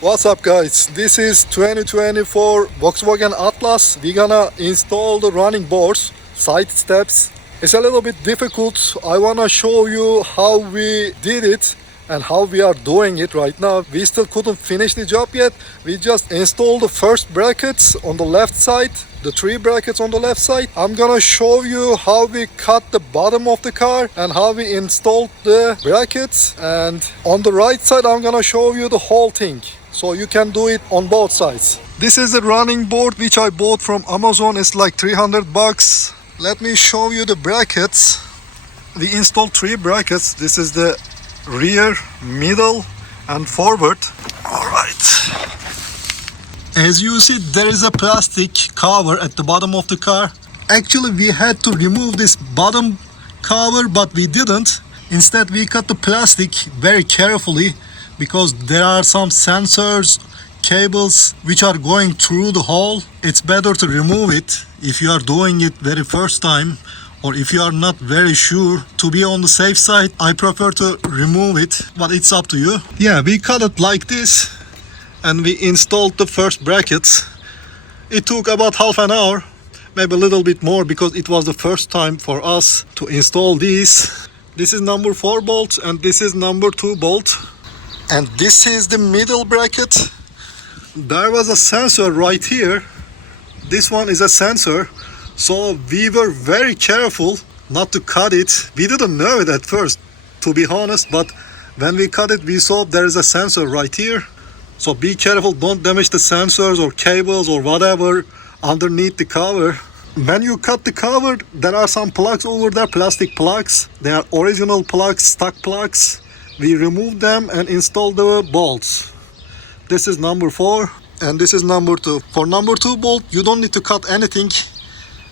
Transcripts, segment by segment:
What's up guys, this is 2024 Volkswagen Atlas. We're gonna install the running boards, side steps. It's a little bit difficult. I wanna show you how we did it and how we are doing it right now. We still couldn't finish the job yet. We just installed the first brackets on the left side, the 3 brackets on the left side. I'm gonna show you how we cut the bottom of the car and how we installed the brackets, and on the right side I'm gonna show you the whole thing so you can do it on both sides. This is the running board which I bought from Amazon. It's like 300 bucks. Let me show you the brackets. We installed 3 brackets. This is the rear, middle and forward. All right. As you see, there is a plastic cover at the bottom of the car. Actually, we had to remove this bottom cover, but we didn't. Instead, we cut the plastic very carefully because there are some sensors, cables which are going through the hole. It's better to remove it if you are doing it very first time, or if you are not very sure. To be on the safe side, I prefer to remove it, but it's up to you. Yeah, we cut it like this and we installed the first brackets. It took about half an hour, maybe a little bit more, because it was the first time for us to install these. This is number 4 bolt and this is number 2 bolt. And this is the middle bracket. There was a sensor right here. This one is a sensor. So we were very careful not to cut it. We didn't know it at first, to be honest, but when we cut it, we saw there is a sensor right here. So be careful, don't damage the sensors or cables or whatever underneath the cover. When you cut the cover, there are some plugs over there, plastic plugs. They are original plugs, stock plugs. We removed them and installed the bolts. This is number 4 and this is number 2. For number 2 bolt, you don't need to cut anything.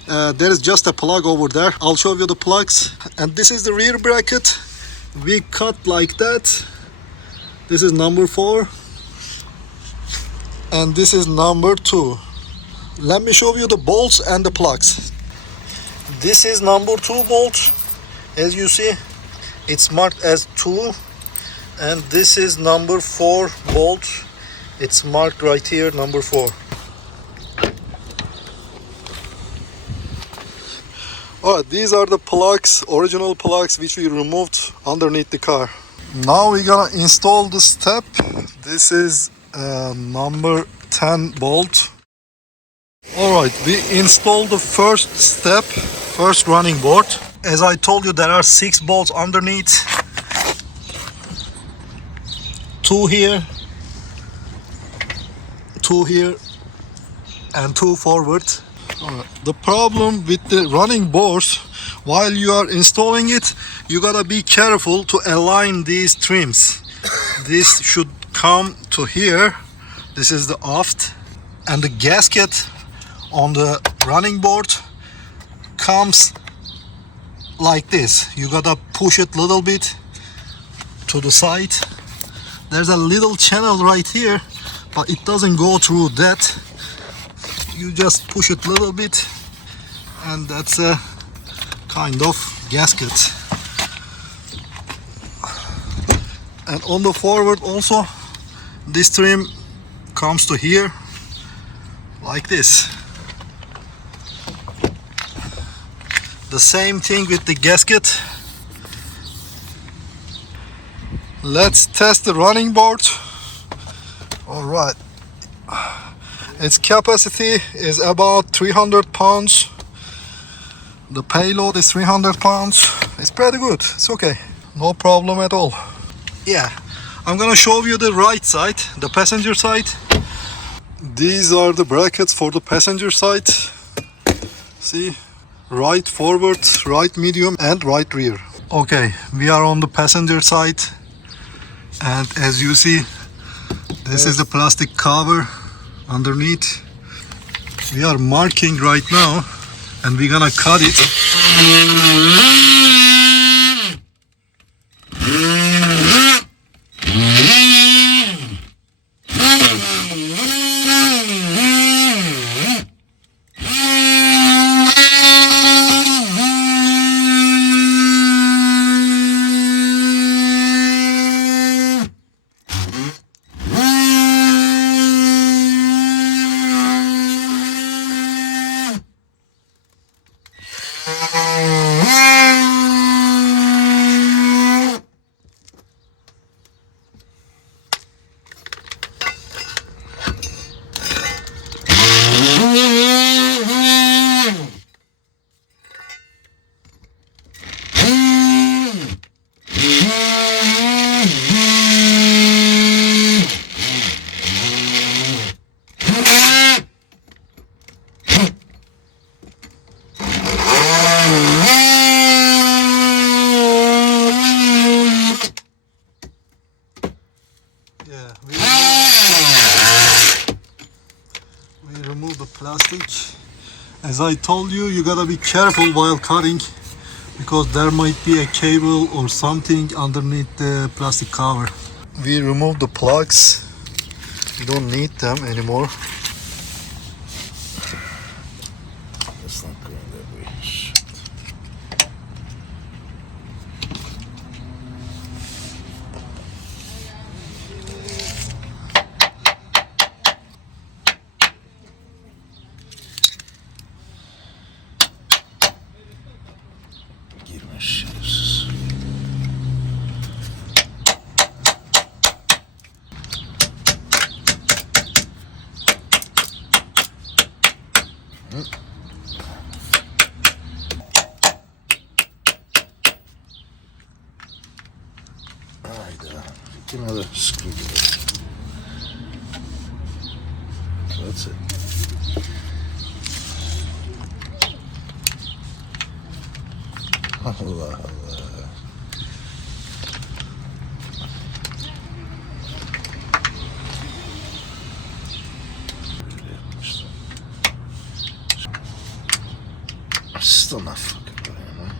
There is just a plug over there. I'll show you the plugs. And this is the rear bracket. We cut like that. This is number 4. And this is number 2. Let me show you the bolts and the plugs. This is number 2 bolt. As you see, it's marked as 2. And this is number 4 bolt. It's marked right here, number 4. Alright, these are the plugs, original plugs, which we removed underneath the car. Now we're gonna install the step. This is number 10 bolt. Alright, we installed the first step, first running board. As I told you, there are 6 bolts underneath. 2 here, 2 here, and 2 forward. The problem with the running boards, while you are installing it, you gotta be careful to align these trims. This should come to here. This is the aft, and the gasket on the running board comes like this. You gotta push it a little bit to the side. There's a little channel right here, but it doesn't go through that. You just push it a little bit and that's a kind of gasket. And on the forward also, this trim comes to here like this. The same thing with the gasket. Let's test the running board. All right. Its capacity is about 300 pounds. The payload is 300 pounds. It's pretty good. It's okay. No problem at all. Yeah. I'm gonna show you the right side, the passenger side. These are the brackets for the passenger side. See? Right forward, right medium, and right rear. Okay, we are on the passenger side. And as you see, this is the plastic cover underneath. We are marking right now and we're gonna cut it. As I told you, you gotta be careful while cutting because there might be a cable or something underneath the plastic cover. We removed the plugs. We don't need them anymore. It's not going that way. Shit. Girme şerefsiz. Hayda. Give me another screw. That's it. Allah Allah. Böyle yapmışlar. Still not fucking going, huh?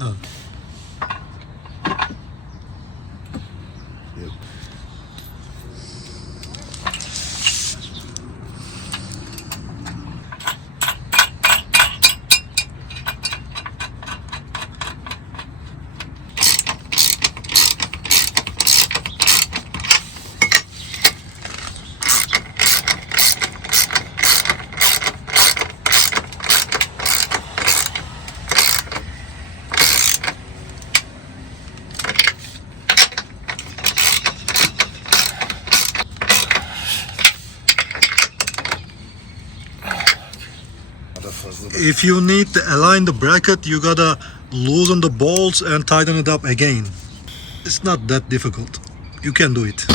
Oh. Yep. If you need to align the bracket, you gotta loosen the bolts and tighten it up again. It's not that difficult. You can do it.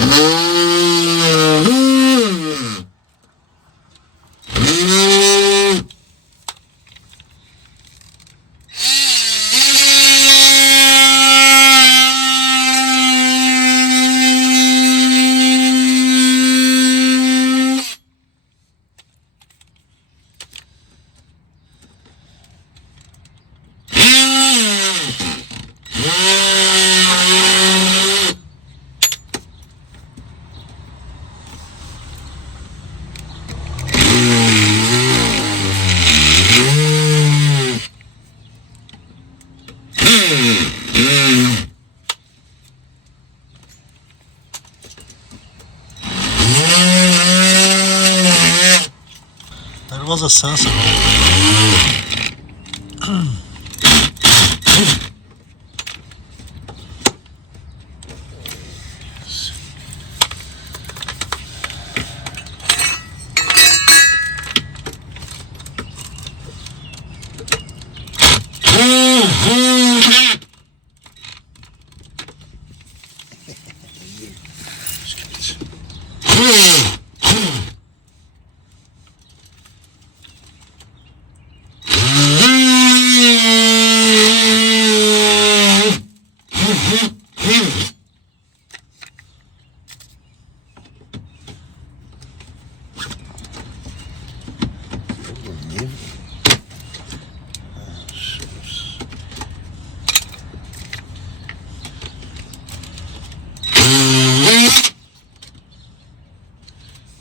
There was a sensor.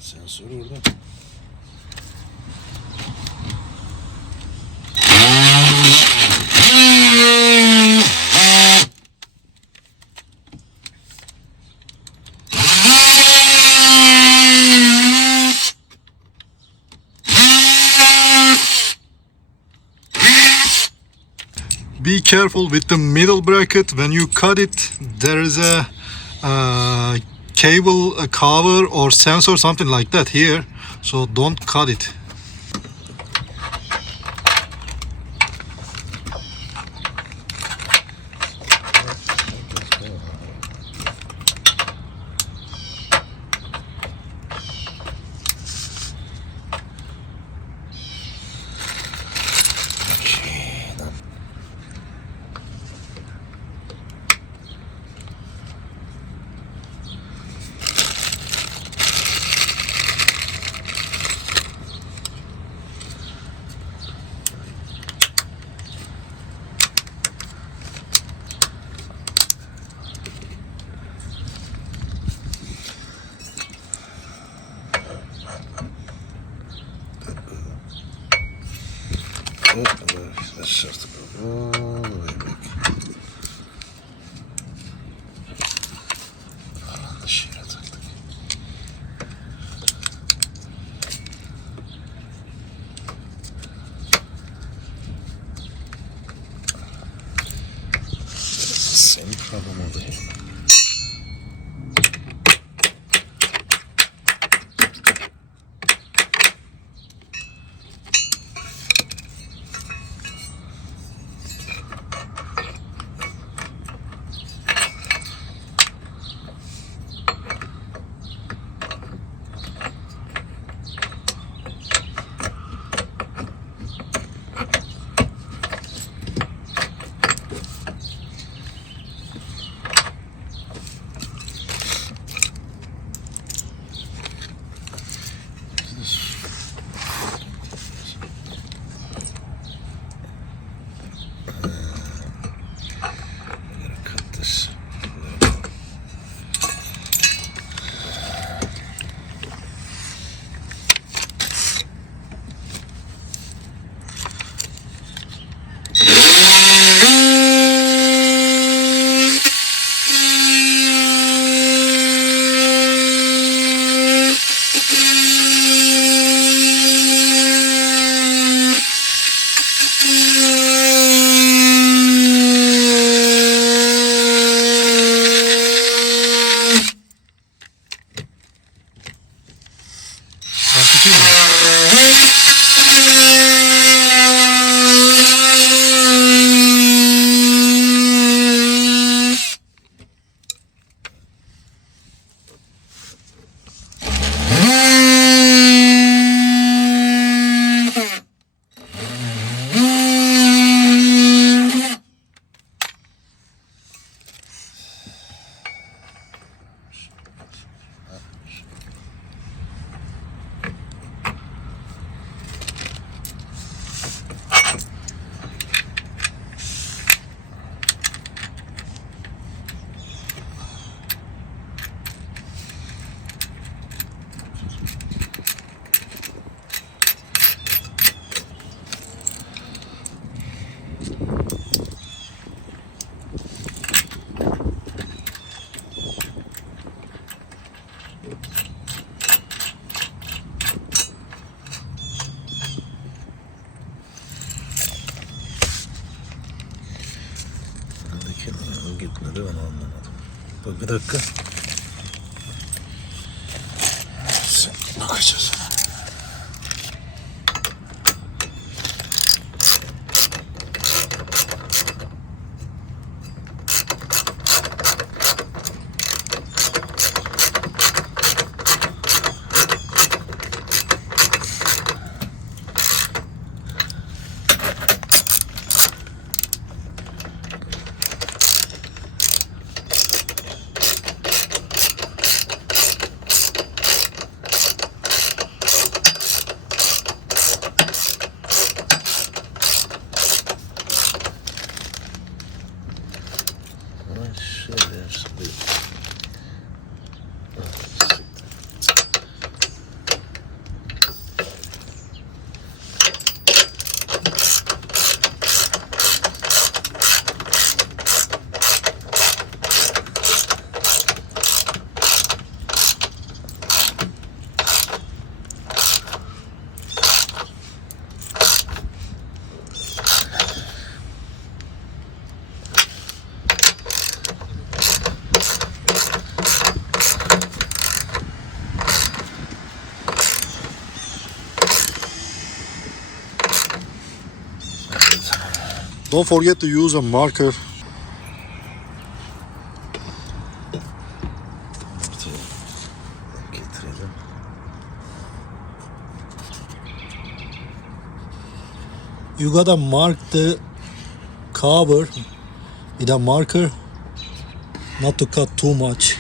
Sensör orada. Be careful with the middle bracket. When you cut it, there is a cable, a cover or sensor, something like that here. So don't cut it. Okay. let's just go all the way back. Dışarı taktık. Same problem over here. Gitmedi, onu anlamadım. Bak bir dakika. Bakacağız. Don't forget to use a marker. Getirelim. You gotta mark the cover with a marker, not to cut too much.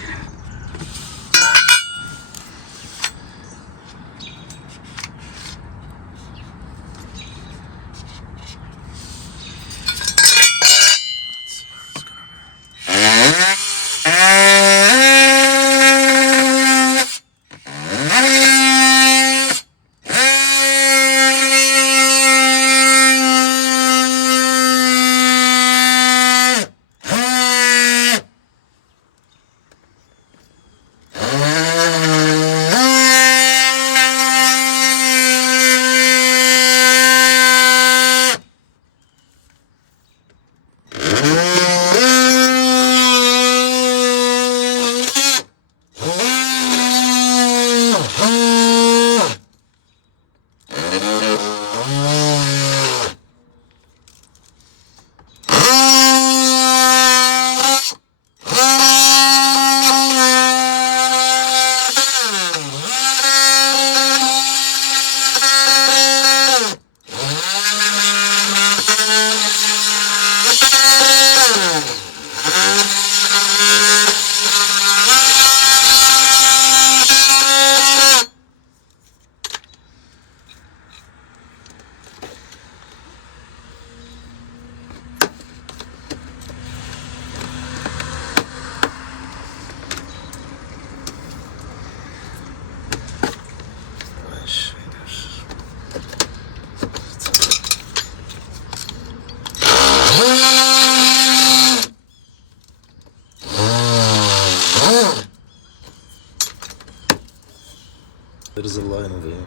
There's a line over here.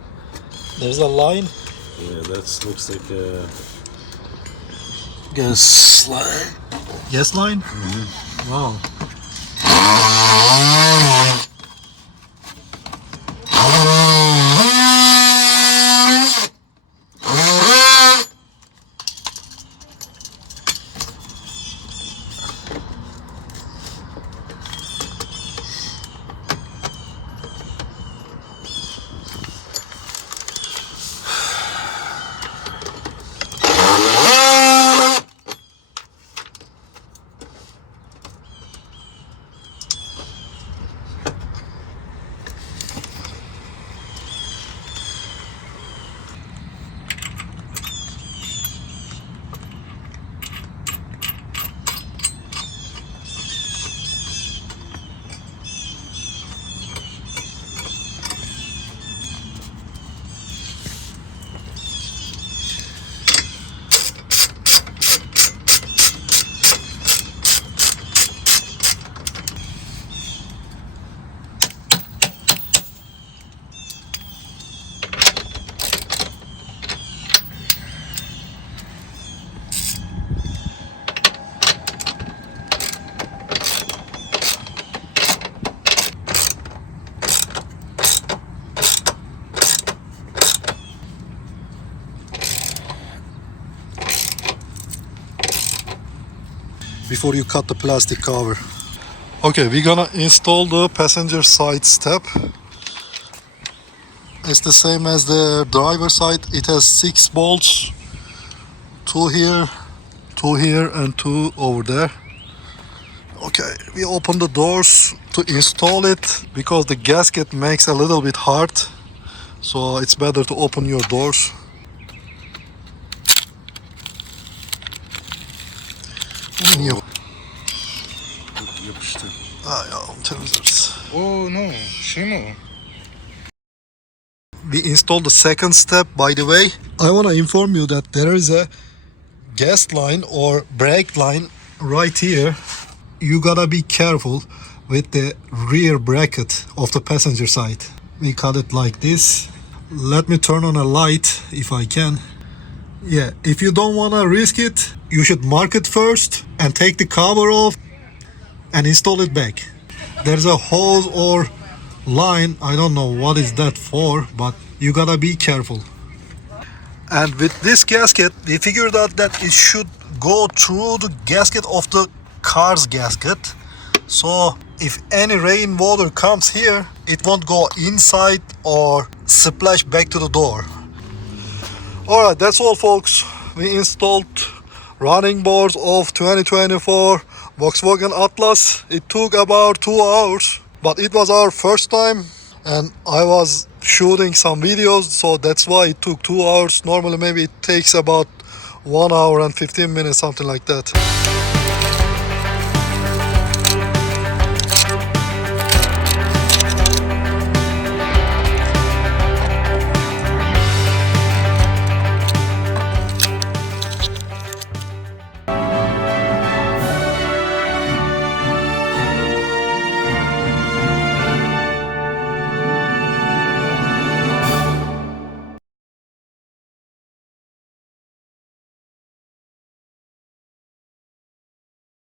There's a line. Yeah, that looks like a gas line. Yes line? Wow. Before you cut the plastic cover. Okay, we're gonna install the passenger side step. It's the same as the driver side. It has 6 bolts, 2 here, 2 here, and 2 over there. Okay, we open the doors to install it because the gasket makes a little bit hard, so it's better to open your doors. Niye? Yapıştı. Ya temizleriz. Oh no, şey mi o? We installed the second step. By the way, I want to inform you that there is a gas line or brake line right here. You gotta be careful with the rear bracket of the passenger side. We cut it like this. Let me turn on a light if I can. Yeah, if you don't want to risk it, you should mark it first and take the cover off and install it back. There's a hose or line, I don't know what is that for, but you gotta be careful. And with this gasket, we figured out that it should go through the gasket of the car's gasket. So if any rainwater comes here, it won't go inside or splash back to the door. Alright, that's all folks. We installed running boards of 2024 Volkswagen Atlas. It took about 2 hours, but it was our first time and I was shooting some videos, so that's why it took 2 hours. Normally maybe it takes about 1 hour and 15 minutes, something like that.